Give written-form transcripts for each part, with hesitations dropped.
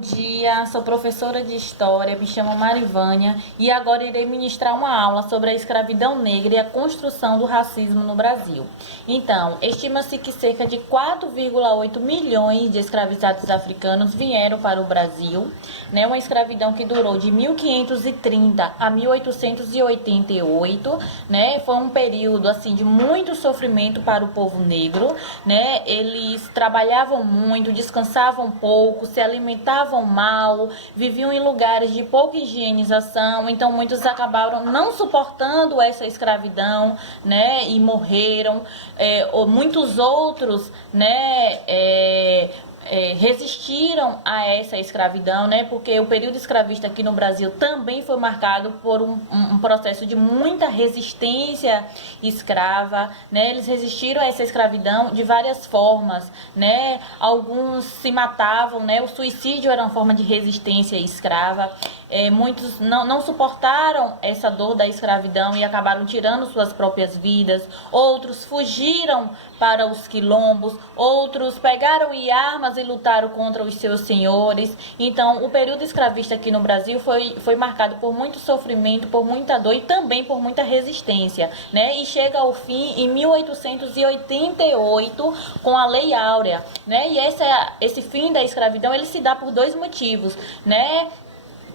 Bom dia, sou professora de História, me chamo Marivânia e agora irei ministrar uma aula sobre a escravidão negra e a construção do racismo no Brasil. Então, estima-se que cerca de 4,8 milhões de escravizados africanos vieram para o Brasil, né? Uma escravidão que durou de 1530 a 1888, né? Foi um período assim de muito sofrimento para o povo negro, né? Eles trabalhavam muito, descansavam pouco, se alimentavam mal, viviam em lugares de pouca higienização, então muitos acabaram não suportando essa escravidão, né, e morreram. Muitos outros, né, resistiram a essa escravidão, né? Porque o período escravista aqui no Brasil também foi marcado por um processo de muita resistência escrava, né? Eles resistiram a essa escravidão de várias formas, né? Alguns se matavam, né? O suicídio era uma forma de resistência escrava. Muitos não suportaram essa dor da escravidão e acabaram tirando suas próprias vidas. Outros fugiram para os quilombos, outros pegaram armas e lutaram contra os seus senhores. Então, o período escravista aqui no Brasil foi marcado por muito sofrimento, por muita dor e também por muita resistência, né? E chega ao fim em 1888 com a Lei Áurea, né? E esse fim da escravidão ele se dá por dois motivos, né?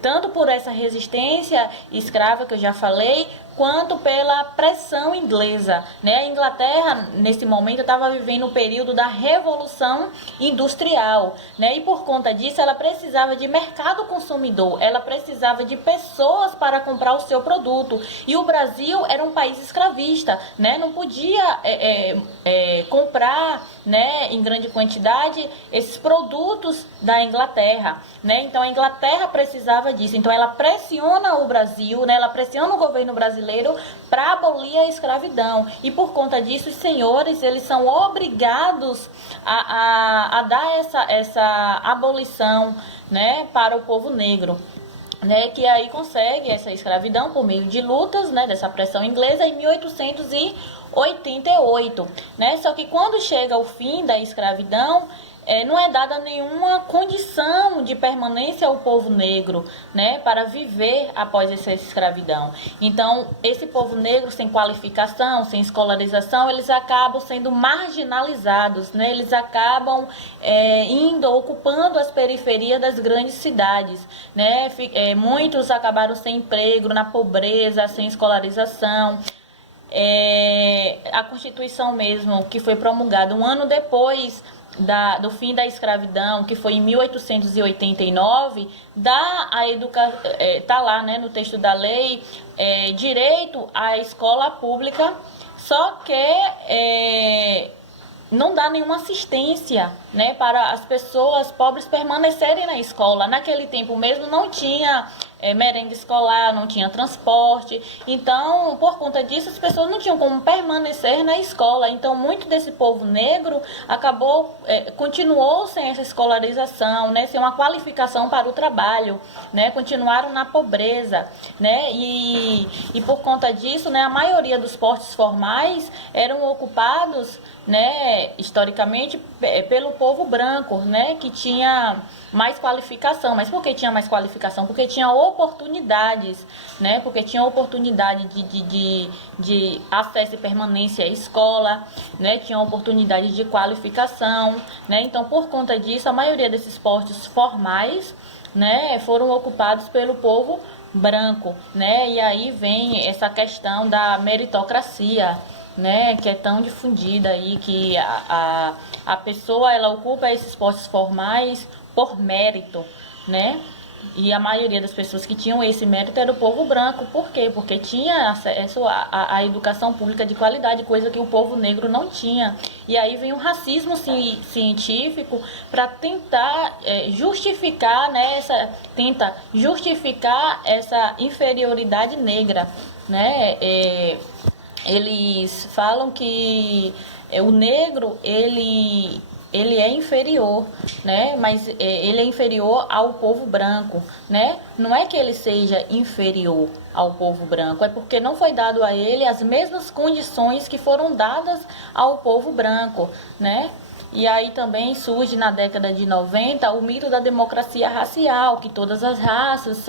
Tanto por essa resistência escrava que eu já falei, quanto pela pressão inglesa, né? A Inglaterra, nesse momento, estava vivendo o período da Revolução Industrial, né? E por conta disso, ela precisava de mercado consumidor, ela precisava de pessoas para comprar o seu produto. E o Brasil era um país escravista, né? Não podia comprar, né, em grande quantidade esses produtos da Inglaterra, né? Então a Inglaterra precisava disso. Então ela pressiona o Brasil, né? Ela pressiona o governo brasileiro para abolir a escravidão. E por conta disso, os senhores eles são obrigados a dar essa abolição, né, para o povo negro, né, que aí consegue essa escravidão por meio de lutas, né, dessa pressão inglesa em 1888, né? Só que quando chega o fim da escravidão, não é dada nenhuma condição de permanência ao povo negro, né, para viver após essa escravidão. Então, esse povo negro sem qualificação, sem escolarização, eles acabam sendo marginalizados, né, eles acabam ocupando as periferias das grandes cidades, né, muitos acabaram sem emprego, na pobreza, sem escolarização. A Constituição mesmo, que foi promulgada um ano depois do fim da escravidão, que foi em 1889, tá lá, né, no texto da lei, direito à escola pública, só que não dá nenhuma assistência, né, para as pessoas pobres permanecerem na escola. Naquele tempo mesmo não tinha merenda escolar, não tinha transporte, então por conta disso as pessoas não tinham como permanecer na escola. Então muito desse povo negro continuou sem essa escolarização, né, sem uma qualificação para o trabalho, né, continuaram na pobreza, né, e por conta disso, né, a maioria dos postos formais eram ocupados, né, historicamente pelo povo branco, né, que tinha mais qualificação. Mas por que tinha mais qualificação? Porque tinha oportunidades, né, porque tinha oportunidade de acesso e permanência à escola, né, tinha oportunidade de qualificação, né. Então por conta disso a maioria desses postos formais, né, foram ocupados pelo povo branco, né. E aí vem essa questão da meritocracia, né, que é tão difundida aí, que a pessoa ela ocupa esses postos formais por mérito, né? E a maioria das pessoas que tinham esse mérito era o povo branco. Por quê? Porque tinha acesso à educação pública de qualidade, coisa que o povo negro não tinha. E aí vem o racismo científico para tentar justificar, né, essa inferioridade negra, né? Eles falam que o negro ele é inferior, né? Mas ele é inferior ao povo branco, né? Não é que ele seja inferior ao povo branco, é porque não foi dado a ele as mesmas condições que foram dadas ao povo branco, né? E aí também surge na década de 90 o mito da democracia racial, que todas as raças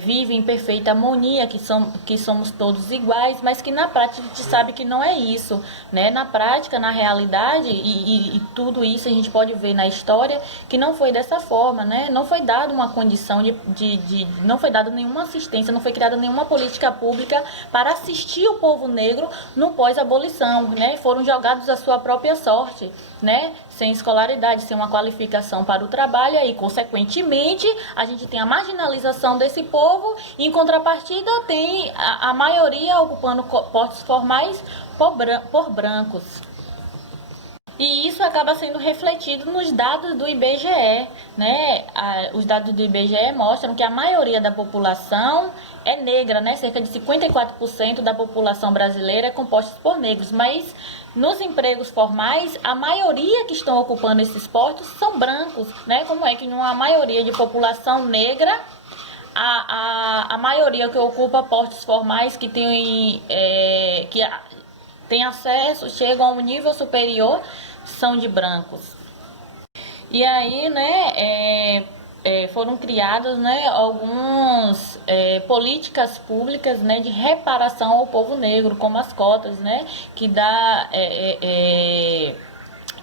vivem em perfeita harmonia, que somos todos iguais, mas que na prática a gente sabe que não é isso, né? Na prática, na realidade, e tudo isso a gente pode ver na história, que não foi dessa forma, né? Não foi dada uma condição não foi dada nenhuma assistência, não foi criada nenhuma política pública para assistir o povo negro no pós-abolição, né? Foram jogados à sua própria sorte, né? Sem escolaridade, sem uma qualificação para o trabalho, e consequentemente a gente tem a marginalização desse povo, e em contrapartida tem a maioria ocupando postos formais por brancos. E isso acaba sendo refletido nos dados do IBGE, né? Os dados do IBGE mostram que a maioria da população é negra, né? Cerca de 54% da população brasileira é composta por negros, mas nos empregos formais, a maioria que estão ocupando esses postos são brancos, né? Como é que numa maioria de população negra, a maioria que ocupa postos formais que tem acesso, chegam a um nível superior, são de brancos. E aí, né, foram criadas, né, algumas políticas públicas, né, de reparação ao povo negro, como as cotas, né,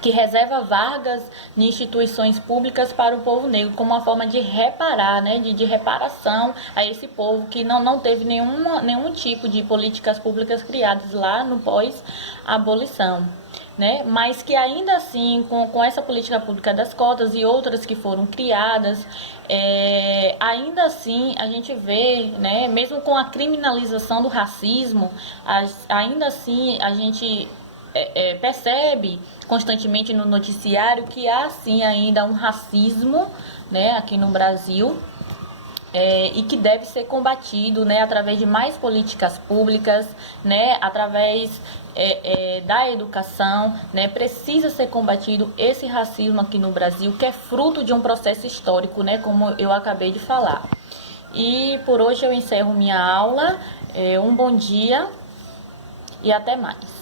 que reserva vagas em instituições públicas para o povo negro, como uma forma de reparar, né, de reparação a esse povo que não teve nenhum tipo de políticas públicas criadas lá no pós-abolição, né, mas que ainda assim, com essa política pública das cotas e outras que foram criadas, ainda assim a gente vê, né, mesmo com a criminalização do racismo, ainda assim a gente percebe constantemente no noticiário que há sim ainda um racismo, né, aqui no Brasil, e que deve ser combatido, né, através de mais políticas públicas, né, através da educação, né, precisa ser combatido esse racismo aqui no Brasil, que é fruto de um processo histórico, né, como eu acabei de falar. E por hoje eu encerro minha aula. Um bom dia e até mais.